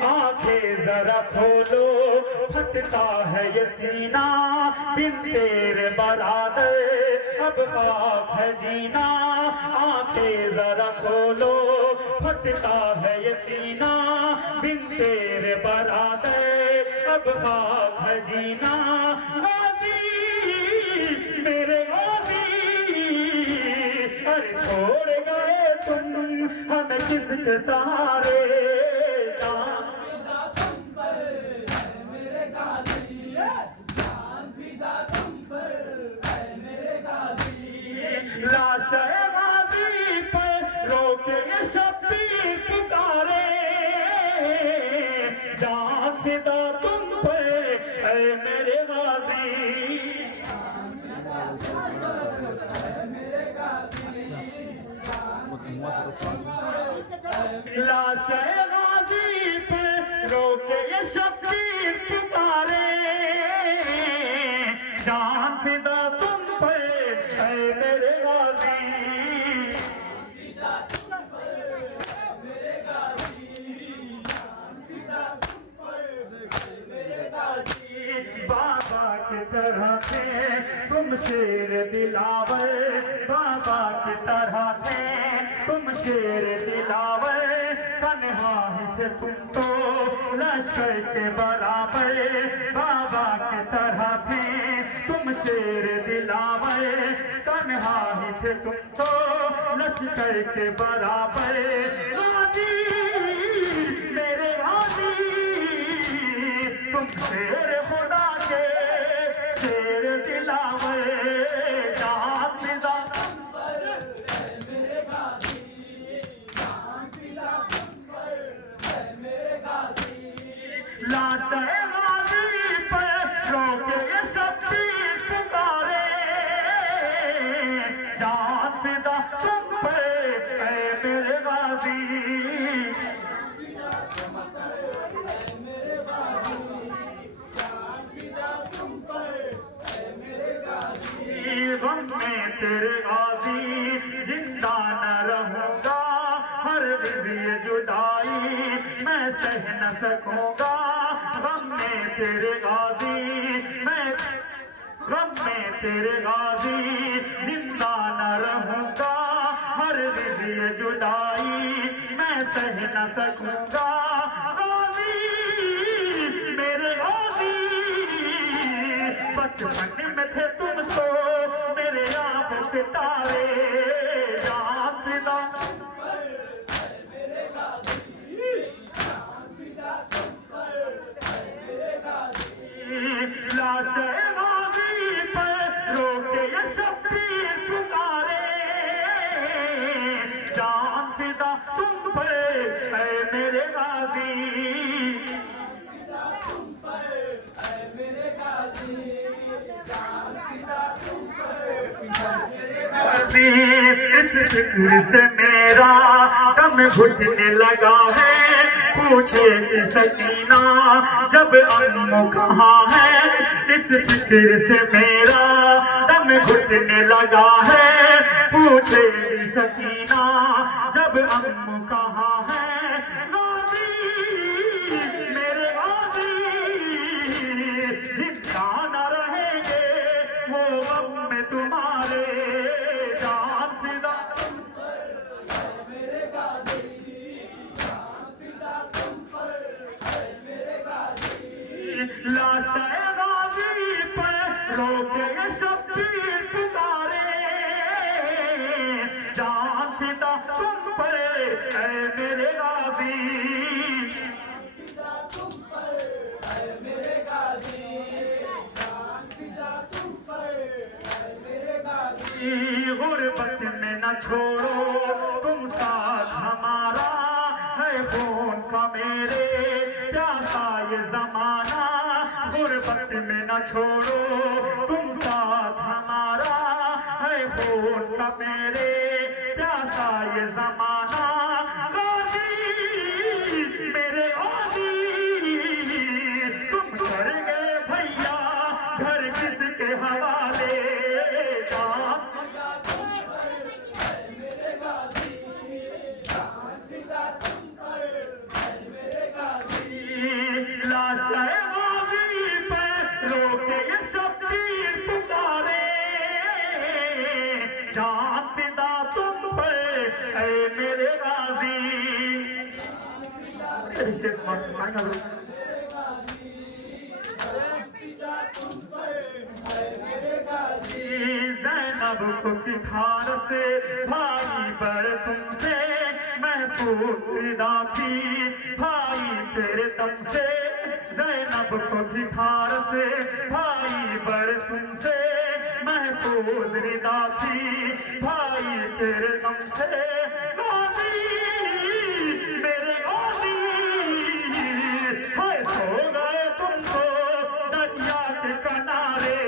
आंखें जरा खोलो फटता है ये सीना, बिन तेरे बरादर अब ख्वाब है जीना। आंखें जरा खोलो फटता है ये सीना, बिन तेरे बरादर अब ख्वाब है जीना। गाजी मेरे गाजी, अरे छोड़ गए तुम हमें किसके सहारे। लाशे गाजी पर रोके ये शब्बीर पुकारे, जान फिदा तुम पर ऐ मेरे गाजी। लाशे गाजी पर रोके ये शब्बीर पुकारे, जान फिदा तुम पर ऐ मेरे गाजी। बाबा की तरह थे तुम शेर दिलावर, बाबा की तरह थे तुम शेर दिलावर। तन्हाई थे तुम तो लश्कर के बराबर, बाबा की तरह थे तुम शेर दिलावर। तन्हाई थे तुम तो लश्कर के बराबर। गाजी मेरे गाजी, तुम शेर खुदा के शेर दिलावर। जान फिदा लाशे गाजी पर रोके ये शब्बीर पुकारे, जान फिदा तुम पर ऐ मेरे गाजी। गम में तेरे गाजी जिंदा न रहूंगा, हर ये जुदाई मैं सह न सकूंगा। गम में तेरे गाजी गम में तेरे गाजी जिंदा न रहूंगा, हर ये जुदाई मैं सह न सकूंगा। गाजी मेरे गाजी, बचपन में थे तुम तो मेरे आंखों के तारे। जान फिदा लाशे गाजी पर रोके ये शब्बीर पुकारे, जान फिदा तुम पर ऐ मेरे गाजी। इस फिक्र से मेरा दम घुटने लगा है, पूछे कि सकीना जब अम्मू कहाँ है। इस फिक्र से मेरा दम घुटने लगा है, पूछे कि सकीना जब अम्मू कहाँ है। गाजी मेरे गाजी, जिंदा न रहेंगे वो गम में तुम्हारे। जान फिदा लाशे गाजी पर रोके ये शब्बीर पुकारे, जान फिदा तुम पर ऐ मेरे गाजी। गुर्बत में न छोड़ो तुम साथ हमारा, है खून का मेरे प्यासा ये जमाना। गुर्बत में न छोड़ो तुम साथ हमारा, है खून का मेरे प्यासा ये जमाना। गाजी मेरे गाजी, तुम कर गए भैया घर किसके हवाले। जान गाजी। शेर मांगा लो। ज़ैनब को किठार से भाई बड़ तुमसे महबूब फिदा थी भाई तेरे दम से। ज़ैनब को किठार से भाई बड़ तुमसे महबूब फिदा थी भाई तेरे दम से। गाजी मेरे गाजी हाय सो गए तुमको दरिया के किनारे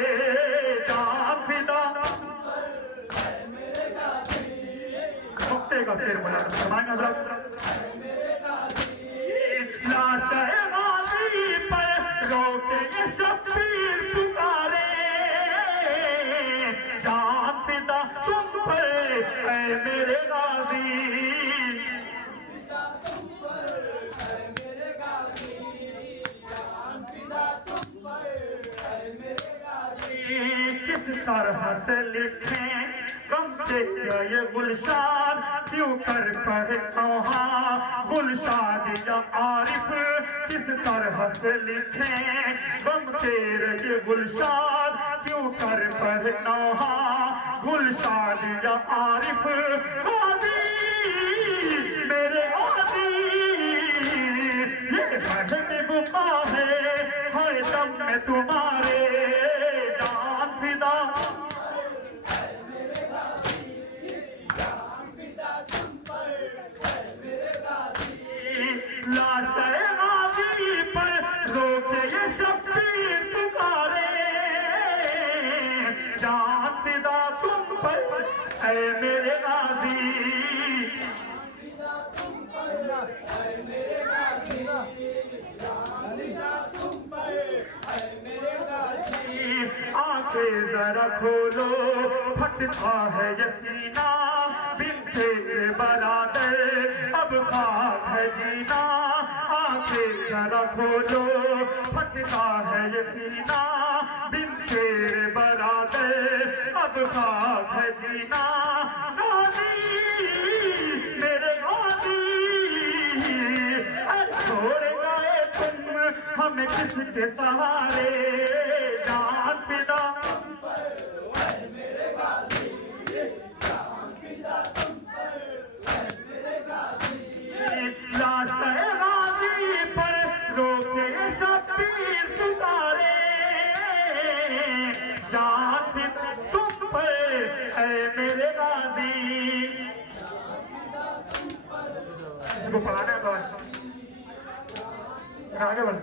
का शेर बना लाश गाजी पर रोके ये शब्बीर पुकारे जान फिदा तुम पर है मेरे गाजी। किस तरह से लिखे कम से ये गुलशान क्यों कर पढ़े गुलशान या आरिफ। किस तरह से लिखे कम तेरे ये गुलशान क्यों कर पढ़े गुलशान या आरिफ। गाजी मेरे गाजी ये महबूबा है हर दम में तुम्हारे जान फिदा। लाश गाजी पर रोके ये शब्बीर पुकारे जान फिदा तुम पर है मेरे गाजी। आंखें जरा खोलो फटता है ये सीना बिन्ते बरादर अब खाक है जीना। आंखें जरा खोलो फटता है ये सीना बिन्ते बरादर अब खाक है जीना। गाजी मेरे गाजी छोड़ गए तुम हमें किसके सहारे जान फिदा। लाश गाजी पर रोके शब्बीर पुकारे जान फिदा तुम पर है मेरे गाजी। इसको पढ़ाना है तो आगे बढ़